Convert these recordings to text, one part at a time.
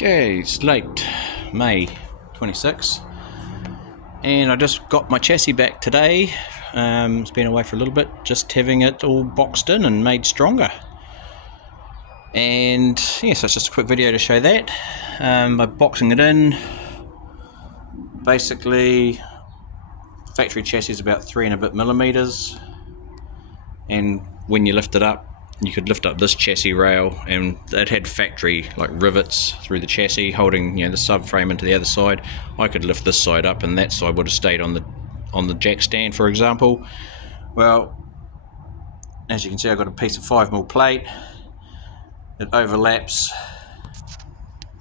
Okay, it's late May 26, and I just got my chassis back today. It's been away for a little bit, just having it all boxed in and made stronger. And yeah, so it's just a quick video to show that. By boxing it in, basically factory chassis is about 3 and a bit millimeters, and when you lift it up, you could lift up this chassis rail, and it had factory like rivets through the chassis holding, the subframe into the other side. I could lift this side up and that side would have stayed on the jack stand, for example. Well, as you can see, I've got a piece of 5mm plate. It overlaps,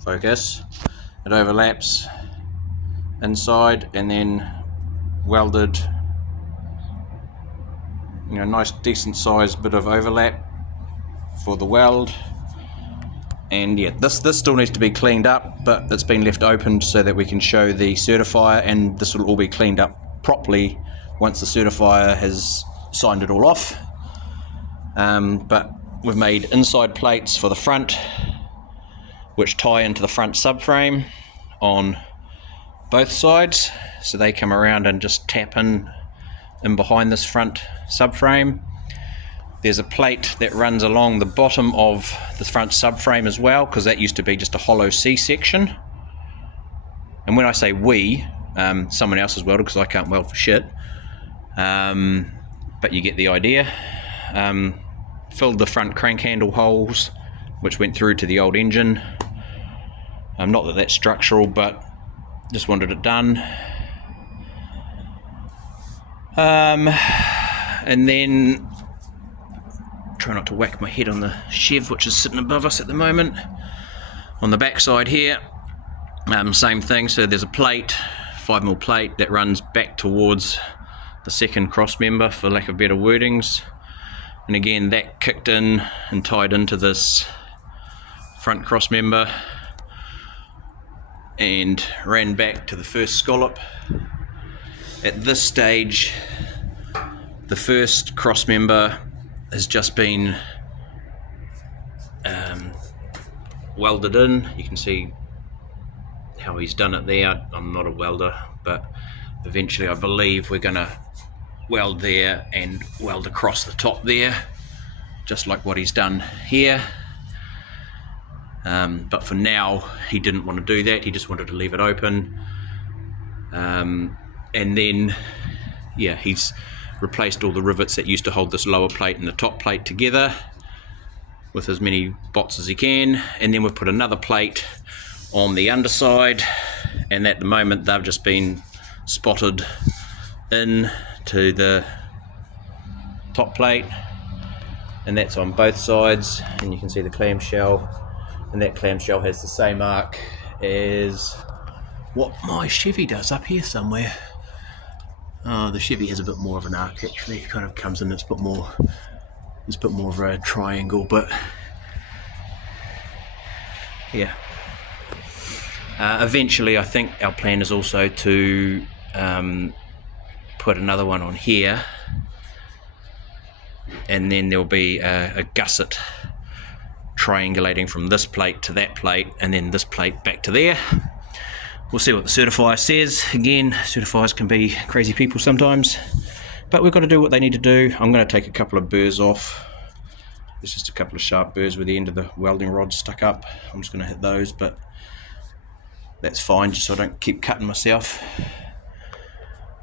focus, it overlaps inside and then welded, nice decent sized bit of overlap for the weld. And yeah, this still needs to be cleaned up, but it's been left open so that we can show the certifier, and this will all be cleaned up properly once the certifier has signed it all off. But we've made inside plates for the front, which tie into the front subframe on both sides, so they come around and just tap in behind this front subframe. There's a plate that runs along the bottom of the front subframe as well, because that used to be just a hollow C-section. And when I say we, someone else has welded, because I can't weld for shit. But you get the idea. Filled the front crank handle holes, which went through to the old engine. Not that that's structural, but just wanted it done. And then try not to whack my head on the Chev, which is sitting above us at the moment. On the back side here, same thing. So there's a plate, 5mm plate, that runs back towards the second cross member, for lack of better wordings. And again, that kicked in and tied into this front cross member and ran back to the first scallop. At this stage, the first cross member has just been welded in. You can see how he's done it there. I'm not a welder, but eventually I believe we're going to weld there and weld across the top there, just like what he's done here. But for now, he didn't want to do that. He just wanted to leave it open. And then, yeah, he's replaced all the rivets that used to hold this lower plate and the top plate together with as many bots as he can. And then we've put another plate on the underside, and at the moment they've just been spotted in to the top plate, and that's on both sides. And you can see the clamshell, and that clamshell has the same arc as what my Chevy does up here somewhere. Oh, the Chevy has a bit more of an arc actually. It kind of comes in, it's a bit more of a triangle, but yeah. Eventually, I think our plan is also to put another one on here, and then there'll be a gusset triangulating from this plate to that plate, and then this plate back to there. We'll see what the certifier says. Again, certifiers can be crazy people sometimes, but we've got to do what they need to do. I'm going to take a couple of burrs off. There's just a couple of sharp burrs where the end of the welding rod stuck up. I'm just going to hit those, but that's fine, just so I don't keep cutting myself.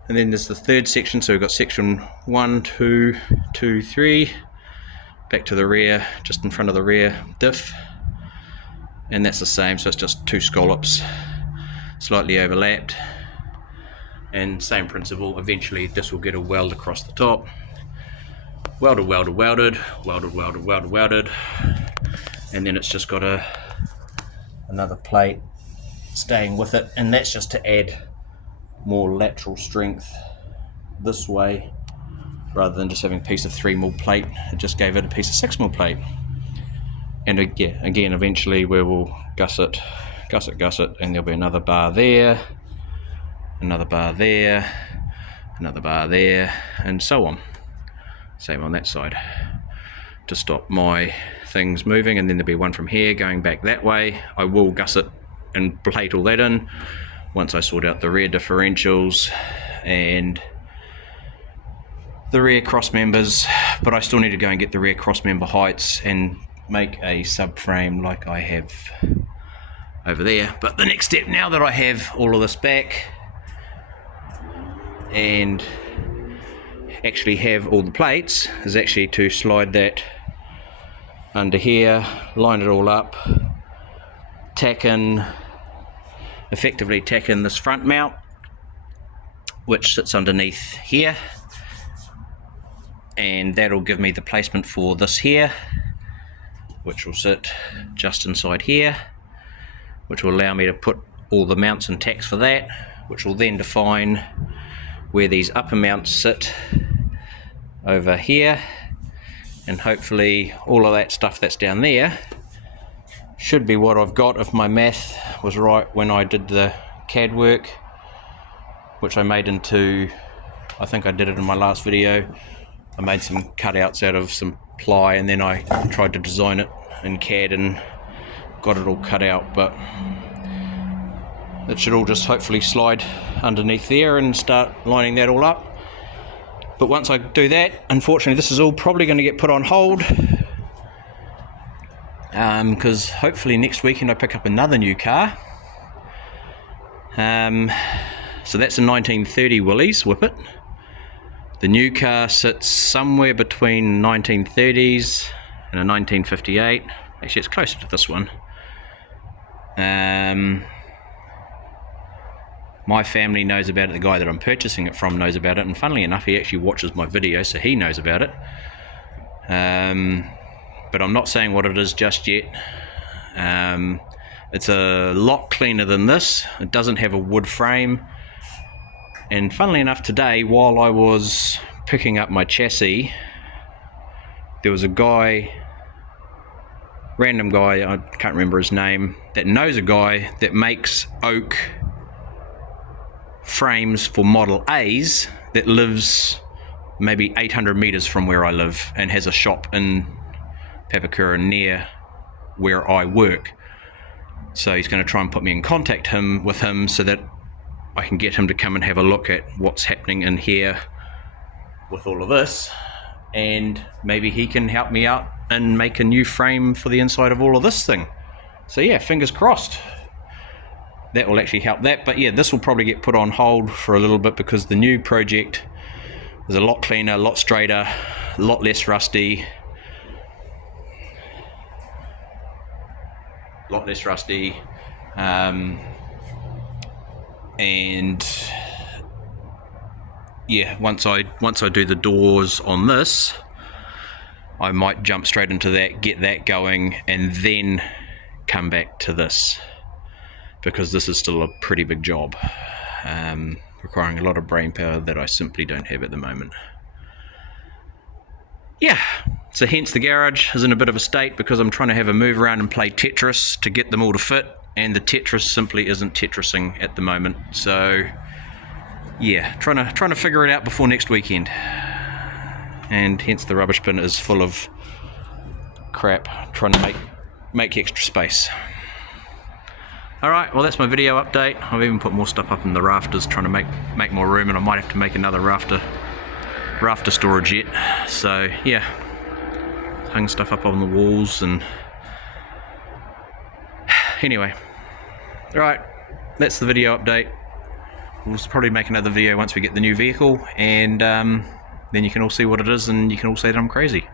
And then there's the third section. So we've got section 1, 2, 2, 3, back to the rear, just in front of the rear diff. And that's the same, so it's just 2 scallops, slightly overlapped, and same principle. Eventually this will get a weld across the top. Welded, welded, welded, welded, welded, welded, welded, and then it's just got another plate staying with it, and that's just to add more lateral strength this way, rather than just having a piece of 3mm plate. It just gave it a piece of 6mm plate. And again, eventually we will gusset, and there'll be another bar there, another bar there, another bar there, and so on. Same on that side, to stop my things moving. And then there'll be one from here going back that way. I will gusset and plate all that in once I sort out the rear differentials and the rear cross members. But I still need to go and get the rear cross member heights and make a subframe like I have over there. But the next step, now that I have all of this back and actually have all the plates, is actually to slide that under here, line it all up, effectively tack in this front mount which sits underneath here, and that'll give me the placement for this here, which will sit just inside here, which will allow me to put all the mounts and tacks for that, which will then define where these upper mounts sit over here, and hopefully all of that stuff that's down there should be what I've got if my math was right when I did the CAD work, which I made into, I think I did it in my last video. I made some cutouts out of some ply and then I tried to design it in CAD and got it all cut out, but it should all just hopefully slide underneath there and start lining that all up. But once I do that, unfortunately this is all probably going to get put on hold, because hopefully next weekend I pick up another new car. So that's a 1930 Willys Whippet. The new car sits somewhere between 1930s and a 1958. Actually, it's closer to this one. My family knows about it, the guy that I'm purchasing it from knows about it, and funnily enough he actually watches my videos, so he knows about it. But I'm not saying what it is just yet. It's a lot cleaner than this. It doesn't have a wood frame, and funnily enough today while I was picking up my chassis, there was a guy, random guy, I can't remember his name, that knows a guy that makes oak frames for Model A's, that lives maybe 800 meters from where I live and has a shop in Papakura near where I work. So he's going to try and put me in contact with him so that I can get him to come and have a look at what's happening in here with all of this, and maybe he can help me out and make a new frame for the inside of all of this thing. So yeah, fingers crossed that will actually help that. But yeah, this will probably get put on hold for a little bit because the new project is a lot cleaner, a lot straighter, a lot less rusty. And yeah, once I do the doors on this, I might jump straight into that, get that going, and then come back to this, because this is still a pretty big job, requiring a lot of brain power that I simply don't have at the moment. Yeah, so hence the garage is in a bit of a state because I'm trying to have a move around and play Tetris to get them all to fit, and the Tetris simply isn't Tetrising at the moment. So yeah, trying to figure it out before next weekend, and hence the rubbish bin is full of crap, trying to make extra space. Alright, well that's my video update. I've even put more stuff up in the rafters trying to make more room, and I might have to make another rafter storage yet. So yeah, hung stuff up on the walls, and anyway, alright, that's the video update. We'll probably make another video once we get the new vehicle, and then you can all see what it is and you can all say that I'm crazy.